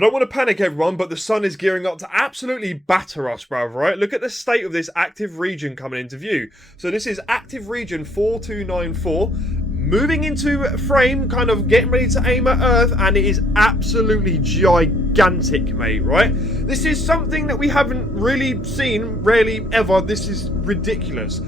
I don't want to panic everyone, but the sun is gearing up to absolutely batter us, bruv, right? Look at the state of this active region coming into view. So this is active region 4294, moving into frame, kind of getting ready to aim at Earth, and it is absolutely gigantic, mate, right? This is something that we haven't really seen, rarely ever. This is ridiculous.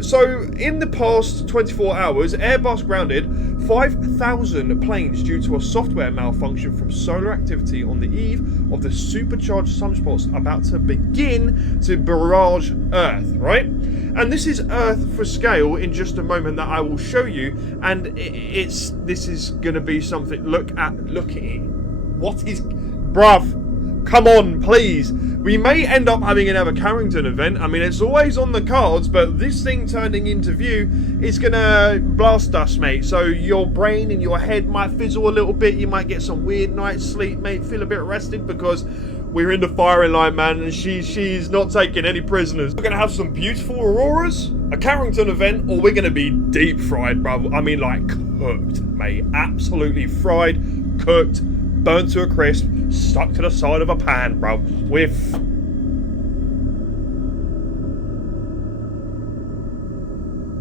So in the past 24 hours, Airbus grounded 5,000 planes due to a software malfunction from solar activity on the eve of the supercharged sunspots about to begin to barrage Earth, right? And this is Earth for scale in just a moment that I will show you, and this is going to be something. Look at it. What is, bruv, come on, please. We may end up having another Carrington event. I mean, it's always on the cards, but this thing turning into view is gonna blast us, mate. So your brain and your head might fizzle a little bit. You might get some weird night's sleep, mate. Feel a bit rested because we're in the firing line, man, and she's not taking any prisoners. We're gonna have some beautiful auroras, a Carrington event, or we're gonna be deep fried, bro. I mean, like cooked, mate. Absolutely fried, cooked, burnt to a crisp, stuck to the side of a pan, bro.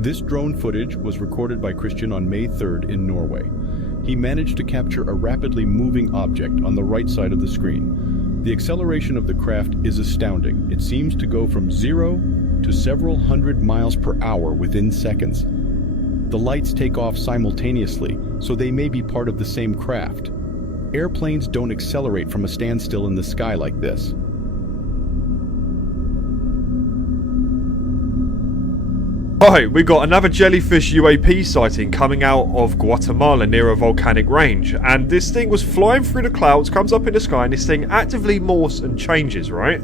This drone footage was recorded by Christian on May 3rd in Norway. He managed to capture a rapidly moving object on the right side of the screen. The acceleration of the craft is astounding. It seems to go from 0 to several hundred miles per hour within seconds. The lights take off simultaneously, so they may be part of the same craft. Airplanes don't accelerate from a standstill in the sky like this. Right, we got another jellyfish UAP sighting coming out of Guatemala near a volcanic range, and this thing was flying through the clouds, comes up in the sky, and this thing actively morphs and changes, right?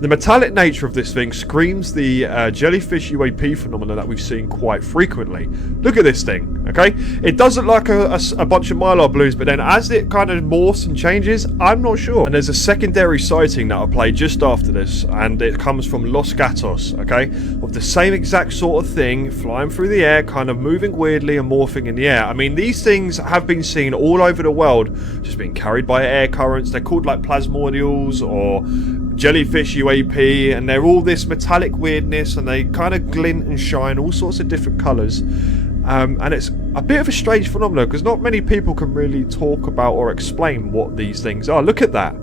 The metallic nature of this thing screams the jellyfish UAP phenomenon that we've seen quite frequently. Look at this thing, okay? It does look like a bunch of Mylar blues, but then as it kind of morphs and changes, I'm not sure. And there's a secondary sighting that I'll play just after this, and it comes from Los Gatos, okay? Of the same exact sort of thing, flying through the air, kind of moving weirdly and morphing in the air. I mean, these things have been seen all over the world, just being carried by air currents. They're called like plasmodials or jellyfish UAP, and they're all this metallic weirdness, and they kind of glint and shine all sorts of different colours. And it's a bit of a strange phenomenon because not many people can really talk about or explain what these things are. Look at that.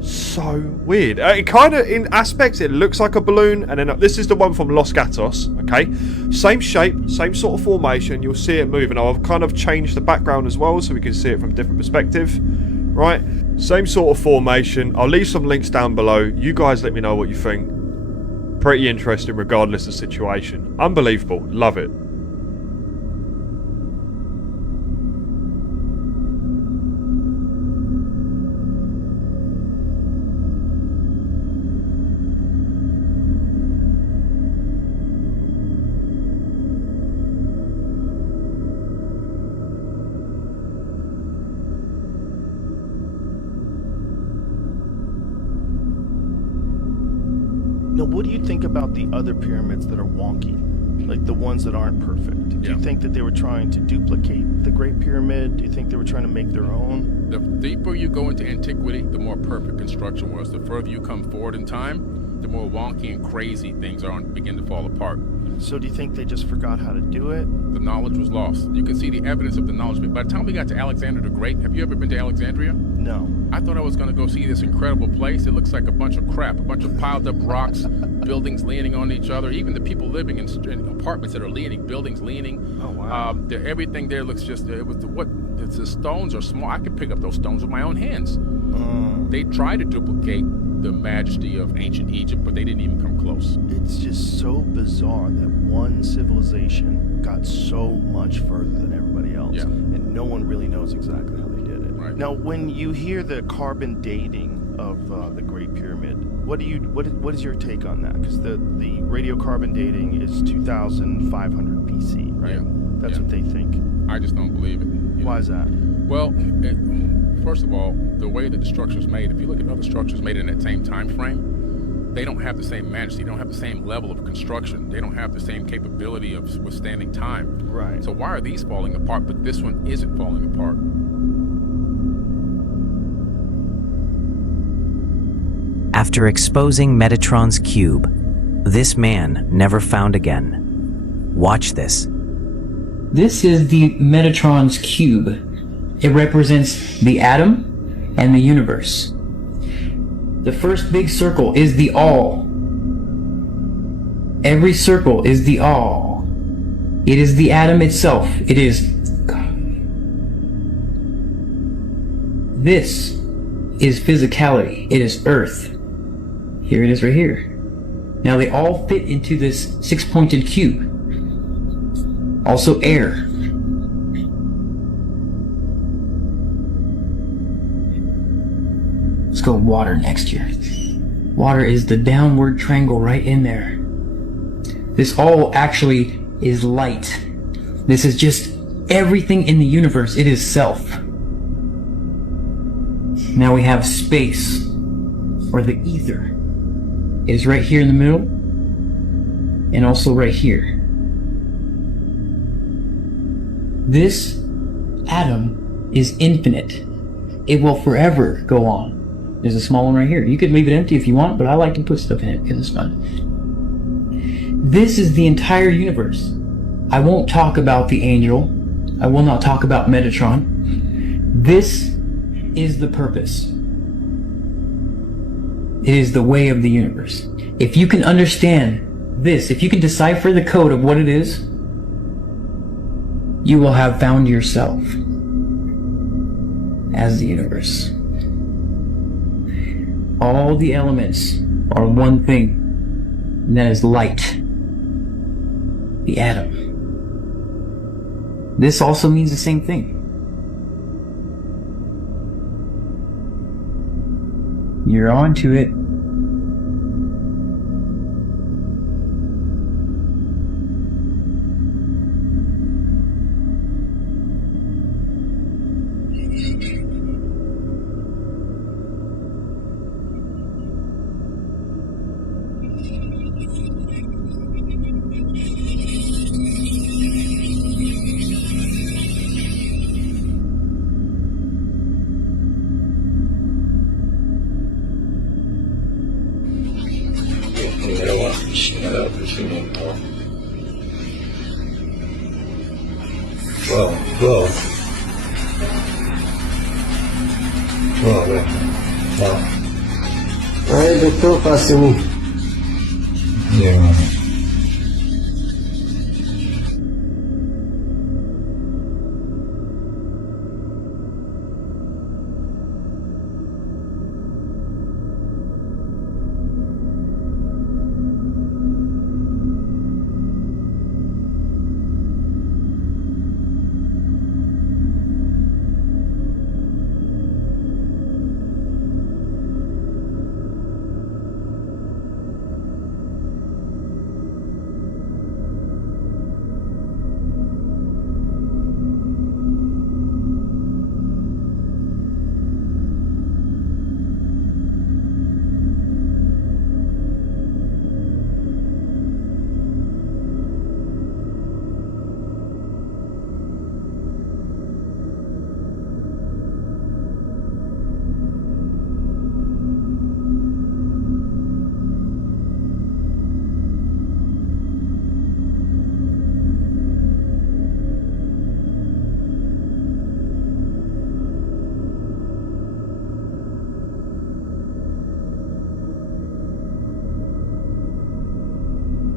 So weird. It kind of, in aspects, it looks like a balloon, and then this is the one from Los Gatos, okay? Same shape, same sort of formation, you'll see it moving. I've kind of changed the background as well so we can see it from a different perspective, right? Same sort of formation. I'll leave some links down below. You guys let me know what you think. Pretty interesting regardless of situation. Unbelievable. Love it. Now, what do you think about the other pyramids that are wonky? Like the ones that aren't perfect? Do you think that they were trying to duplicate the Great Pyramid? Do you think they were trying to make their own? The deeper you go into antiquity, the more perfect construction was. The further you come forward in time, the more wonky and crazy things begin to fall apart. So do you think they just forgot how to do it? The knowledge was lost. You can see the evidence of the knowledge. By the time we got to Alexander the Great, have you ever been to Alexandria? No. I thought I was going to go see this incredible place. It looks like a bunch of crap, a bunch of piled up rocks, buildings leaning on each other, even the people living in apartments that are leaning, buildings leaning. Oh, wow. Everything there looks just, the stones are small. I could pick up those stones with my own hands. They tried to duplicate the majesty of ancient Egypt, but they didn't even come close. It's just so bizarre that one civilization got so much further than everybody else, and no one really knows exactly how they did it. Right. Now, when you hear the carbon dating of the Great Pyramid, what is your take on that? Because the radiocarbon dating is 2,500 BC, right? Yeah. That's what they think. I just don't believe it. Why is that? Well, first of all, the way that the structure is made, if you look at other structures made in that same time frame, they don't have the same majesty, they don't have the same level of construction, they don't have the same capability of withstanding time. Right. So why are these falling apart, but this one isn't falling apart? After exposing Metatron's cube, this man never found again. Watch this. This is the Metatron's cube. It represents the atom and the universe. The first big circle is the all. Every circle is the all. It is the atom itself. It is God. This is physicality. It is Earth. Here it is right here. Now they all fit into this six-pointed cube. Also air. Let's go water next here. Water is the downward triangle right in there. This all actually is light. This is just everything in the universe. It is self. Now we have space, or the ether. It is right here in the middle, and also right here. This atom is infinite. It will forever go on. There's a small one right here. You could leave it empty if you want, but I like to put stuff in it because it's fun. This is the entire universe. I won't talk about the angel. I will not talk about Metatron. This is the purpose. It is the way of the universe. If you can understand this, if you can decipher the code of what it is, you will have found yourself as the universe. All the elements are one thing, and that is light. The atom. This also means the same thing. You're on to it. Aí, doutor, faça um.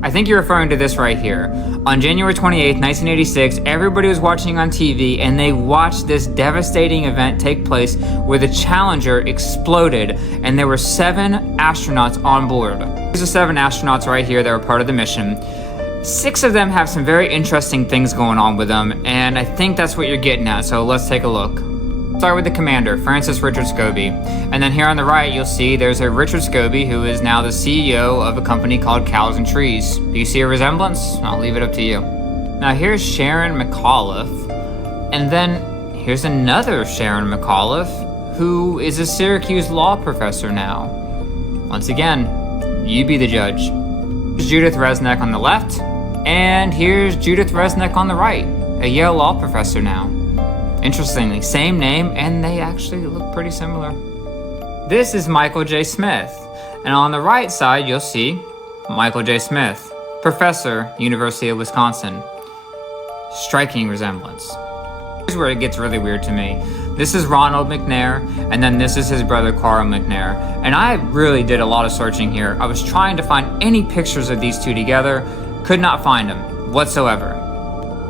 I think you're referring to this right here. On January 28th, 1986, everybody was watching on TV and they watched this devastating event take place where the Challenger exploded and there were 7 astronauts on board. These are 7 astronauts right here that were part of the mission. 6 of them have some very interesting things going on with them, and I think that's what you're getting at, so let's take a look. Start with the commander, Francis Richard Scobie. And then here on the right, you'll see there's a Richard Scobie who is now the CEO of a company called Cows and Trees. Do you see a resemblance? I'll leave it up to you. Now here's Sharon McAuliffe. And then here's another Sharon McAuliffe, who is a Syracuse law professor now. Once again, you be the judge. Here's Judith Resnick on the left, and here's Judith Resnick on the right, a Yale law professor now. Interestingly, same name, and they actually look pretty similar. This is Michael J. Smith. And on the right side, you'll see Michael J. Smith, professor, University of Wisconsin. Striking resemblance. Here's where it gets really weird to me. This is Ronald McNair, and then this is his brother Carl McNair. And I really did a lot of searching here. I was trying to find any pictures of these two together, could not find them whatsoever.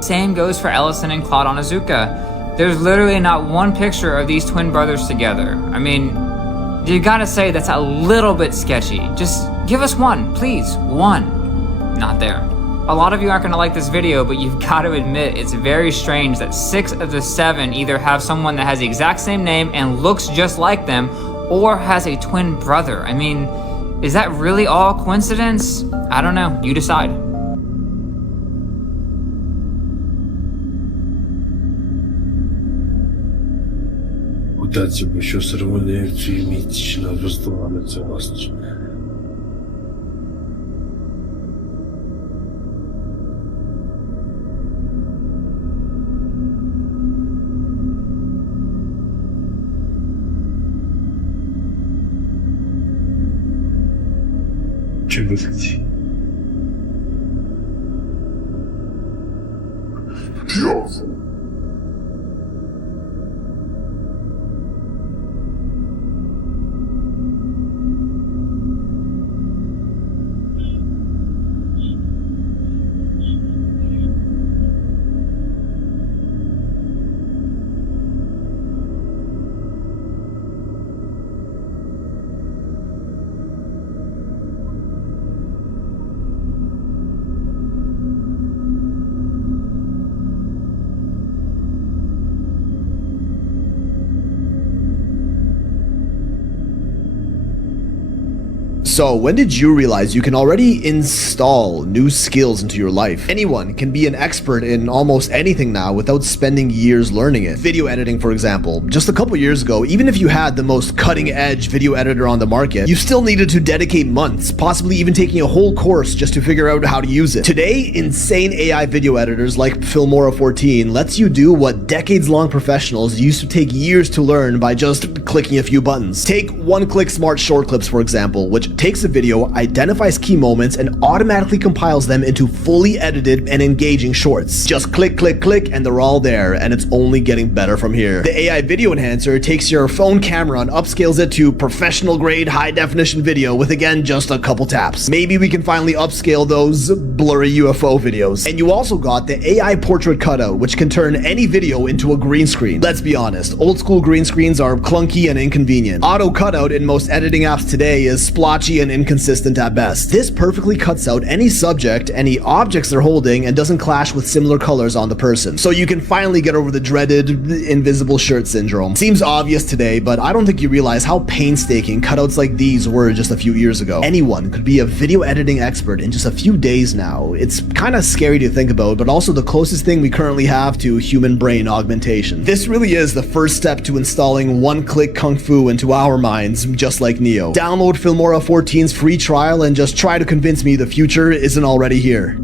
Same goes for Ellison and Claude Onizuka. There's literally not one picture of these twin brothers together. I mean, you gotta say that's a little bit sketchy. Just give us one, please, one. Not there. A lot of you aren't gonna like this video, but you've gotta admit it's very strange that 6 of the 7 either have someone that has the exact same name and looks just like them, or has a twin brother. I mean, is that really all coincidence? I don't know, you decide. Udać, bo siostry nie chcą mieć na rozdawane całości. Czego chcecie? So, when did you realize you can already install new skills into your life? Anyone can be an expert in almost anything now without spending years learning it. Video editing, for example. Just a couple years ago, even if you had the most cutting-edge video editor on the market, you still needed to dedicate months, possibly even taking a whole course just to figure out how to use it. Today, insane AI video editors like Filmora 14 lets you do what decades-long professionals used to take years to learn by just clicking a few buttons. Take one-click smart short clips, for example, which takes a video, identifies key moments, and automatically compiles them into fully edited and engaging shorts. Just click, click, click, and they're all there, and it's only getting better from here. The AI video enhancer takes your phone camera and upscales it to professional grade high definition video with, again, just a couple taps. Maybe we can finally upscale those blurry UFO videos. And you also got the AI portrait cutout, which can turn any video into a green screen. Let's be honest, old school green screens are clunky and inconvenient. Auto cutout in most editing apps today is splotchy and inconsistent at best. This perfectly cuts out any subject, any objects they're holding, and doesn't clash with similar colors on the person. So you can finally get over the dreaded invisible shirt syndrome. Seems obvious today, but I don't think you realize how painstaking cutouts like these were just a few years ago. Anyone could be a video editing expert in just a few days now. It's kind of scary to think about, but also the closest thing we currently have to human brain augmentation. This really is the first step to installing one-click kung fu into our minds, just like Neo. Download Filmora 14's free trial and just try to convince me the future isn't already here.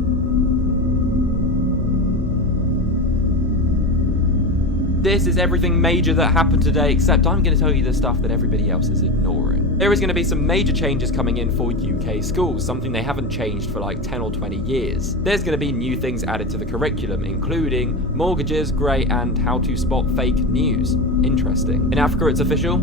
This is everything major that happened today, except I'm going to tell you the stuff that everybody else is ignoring. There is going to be some major changes coming in for UK schools, something they haven't changed for like 10 or 20 years. There's going to be new things added to the curriculum, including mortgages, grey, and how to spot fake news. Interesting. In Africa, it's official.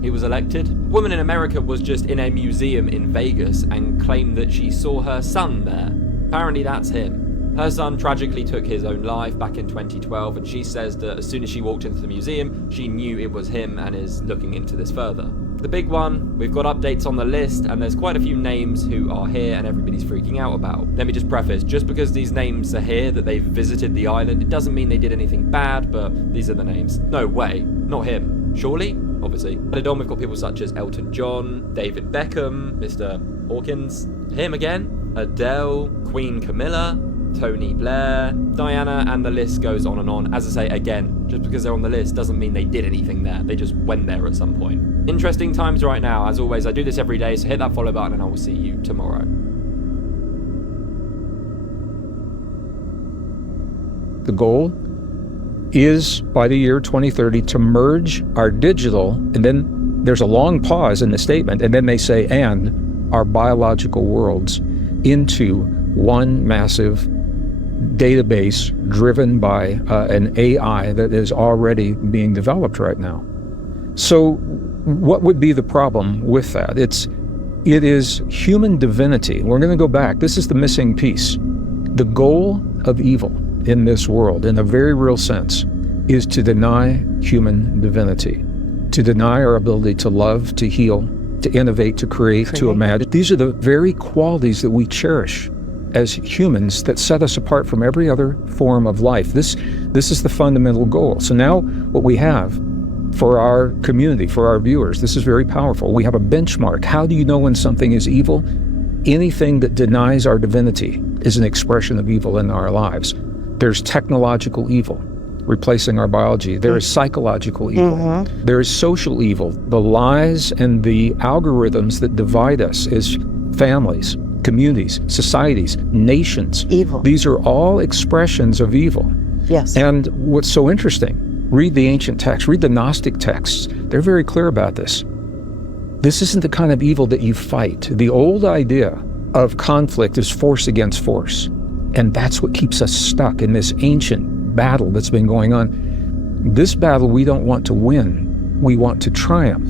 He was elected. A woman in America was just in a museum in Vegas and claimed that she saw her son there. Apparently that's him. Her son tragically took his own life back in 2012, and she says that as soon as she walked into the museum, she knew it was him and is looking into this further. The big one, we've got updates on the list, and there's quite a few names who are here and everybody's freaking out about. Let me just preface, just because these names are here, that they've visited the island, it doesn't mean they did anything bad, but these are the names. No way, not him. Surely? Obviously. Added on, we've got people such as Elton John, David Beckham, Mr. Hawkins, him again, Adele, Queen Camilla, Tony Blair, Diana, and the list goes on and on. As I say, again, just because they're on the list doesn't mean they did anything there. They just went there at some point. Interesting times right now. As always, I do this every day, so hit that follow button and I will see you tomorrow. The goal is, by the year 2030, to merge our digital and then there's a long pause in the statement, and then they say, and our biological worlds into one massive database driven by an AI that is already being developed right now. So what would be the problem with that? It is human divinity. We're going to go back. This is the missing piece. The goal of evil in this world, in a very real sense, is to deny human divinity, to deny our ability to love, to heal, to innovate, to create, to imagine. These are the very qualities that we cherish as humans that set us apart from every other form of life. This is the fundamental goal. So now what we have for our community, for our viewers, this is very powerful. We have a benchmark. How do you know when something is evil? Anything that denies our divinity is an expression of evil in our lives. There's technological evil, replacing our biology. There is psychological evil. There is social evil, the lies and the algorithms that divide us as families, communities, societies, nations. Evil. These are all expressions of evil. Yes. And what's so interesting, read the ancient texts, read the Gnostic texts. They're very clear about this. This isn't the kind of evil that you fight. The old idea of conflict is force against force. And that's what keeps us stuck in this ancient battle that's been going on. This battle we don't want to win. We want to triumph.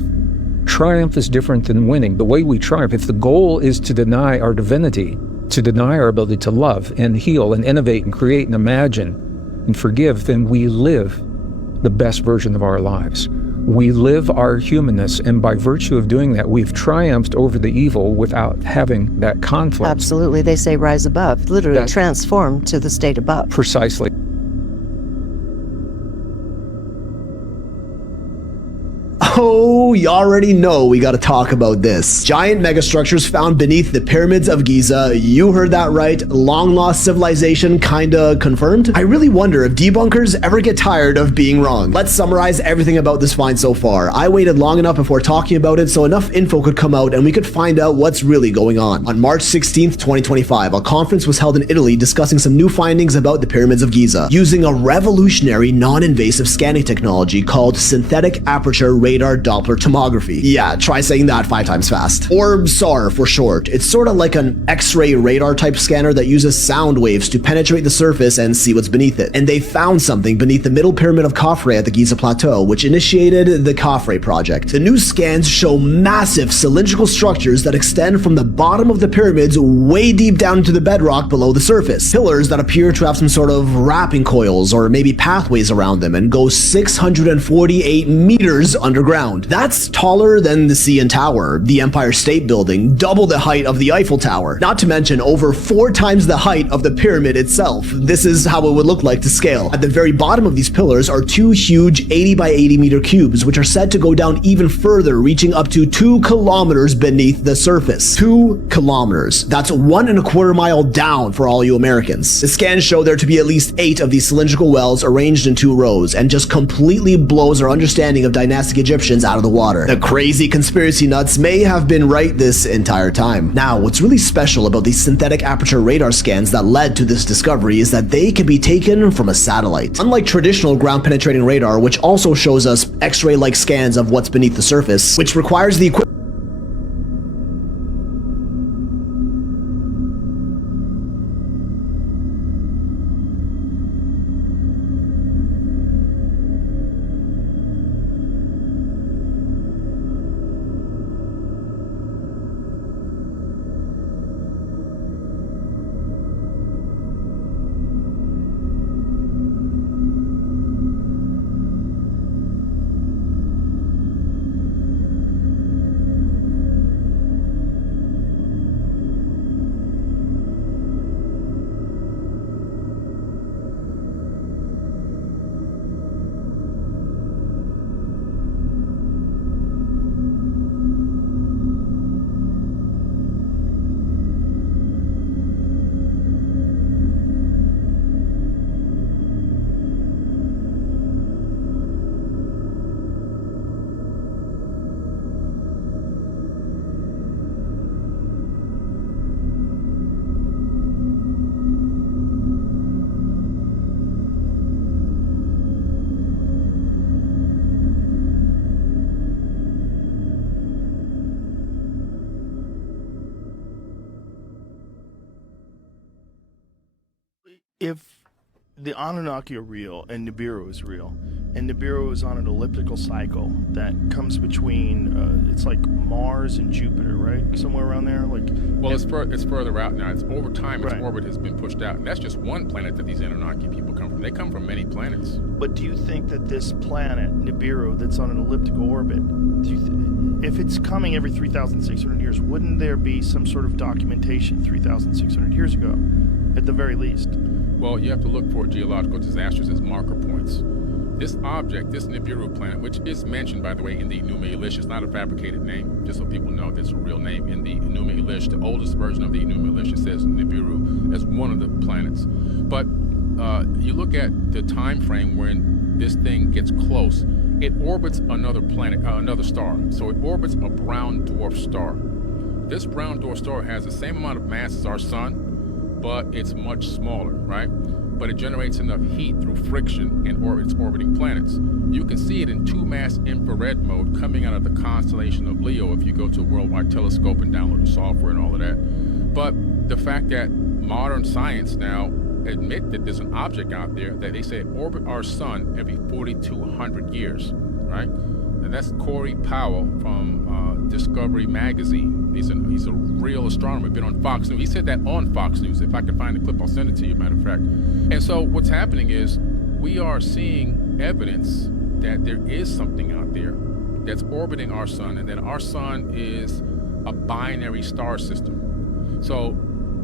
Triumph is different than winning. The way we triumph, if the goal is to deny our divinity, to deny our ability to love and heal and innovate and create and imagine and forgive, then we live the best version of our lives. We live our humanness, and by virtue of doing that, we've triumphed over the evil without having that conflict. Absolutely. They say rise above, literally transform to the state above. Precisely. Oh, you already know we gotta talk about this. Giant megastructures found beneath the pyramids of Giza. You heard that right. Long lost civilization kinda confirmed. I really wonder if debunkers ever get tired of being wrong. Let's summarize everything about this find so far. I waited long enough before talking about it so enough info could come out and we could find out what's really going on. On March 16th, 2025, a conference was held in Italy discussing some new findings about the pyramids of Giza using a revolutionary non-invasive scanning technology called synthetic aperture radar Doppler tomography. Yeah, try saying that 5 times fast. Or SAR for short. It's sort of like an X-ray radar type scanner that uses sound waves to penetrate the surface and see what's beneath it. And they found something beneath the middle pyramid of Khafre at the Giza Plateau, which initiated the Khafre project. The new scans show massive cylindrical structures that extend from the bottom of the pyramids way deep down into the bedrock below the surface. Pillars that appear to have some sort of wrapping coils or maybe pathways around them and go 648 meters underground. That's taller than the CN Tower, the Empire State Building, double the height of the Eiffel Tower, not to mention over 4 times the height of the pyramid itself. This is how it would look like to scale. At the very bottom of these pillars are 2 huge 80 by 80 meter cubes, which are said to go down even further, reaching up to 2 kilometers beneath the surface. 2 kilometers. That's 1.25 miles down for all you Americans. The scans show there to be at least 8 of these cylindrical wells arranged in 2 rows, and just completely blows our understanding of dynastic Egyptians out of the water. The crazy conspiracy nuts may have been right this entire time. Now, what's really special about these synthetic aperture radar scans that led to this discovery is that they can be taken from a satellite. Unlike traditional ground penetrating radar, which also shows us X-ray like scans of what's beneath the surface, which requires the equipment if the Anunnaki are real and Nibiru is real, and Nibiru is on an elliptical cycle that comes between, it's like Mars and Jupiter, right? Somewhere around there? Well, it's further out now. It's over time, its Right. orbit has been pushed out. And that's just one planet that these Anunnaki people come from. They come from many planets. But do you think that this planet, Nibiru, that's on an elliptical orbit, if it's coming every 3,600 years, wouldn't there be some sort of documentation 3,600 years ago, at the very least? Well, you have to look for geological disasters as marker points. This object, this Nibiru planet, which is mentioned, by the way, in the Enuma Elish, it's not a fabricated name, just so people know it's a real name. In the Enuma Elish, the oldest version of the Enuma Elish, it says Nibiru as one of the planets. But you look at the time frame when this thing gets close, it orbits another planet, another star. So it orbits a brown dwarf star. This brown dwarf star has the same amount of mass as our sun, but it's much smaller, right? But it generates enough heat through friction in its orbiting planets. You can see it in 2-mass infrared mode coming out of the constellation of Leo if you go to a worldwide telescope and download the software and all of that. But the fact that modern science now admit that there's an object out there that they say orbit our sun every 4,200 years, right? And that's Corey Powell from Discovery Magazine. He's a real astronomer, been on Fox News. He said that on Fox News. If I can find the clip, I'll send it to you, matter of fact. And so what's happening is we are seeing evidence that there is something out there that's orbiting our sun, and that our sun is a binary star system. So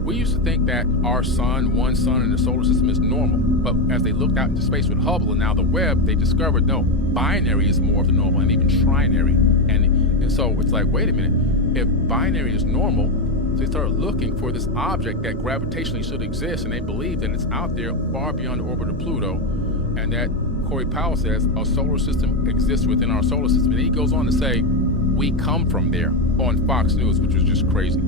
we used to think that our sun, one sun in the solar system is normal, but as they looked out into space with Hubble and now the Webb, they discovered, no, binary is more of the normal, and even trinary. And so it's like, wait a minute, if binary is normal, so they started looking for this object that gravitationally should exist, and they believe that it's out there far beyond the orbit of Pluto, and that Corey Powell says a solar system exists within our solar system. And he goes on to say, we come from there on Fox News, which was just crazy.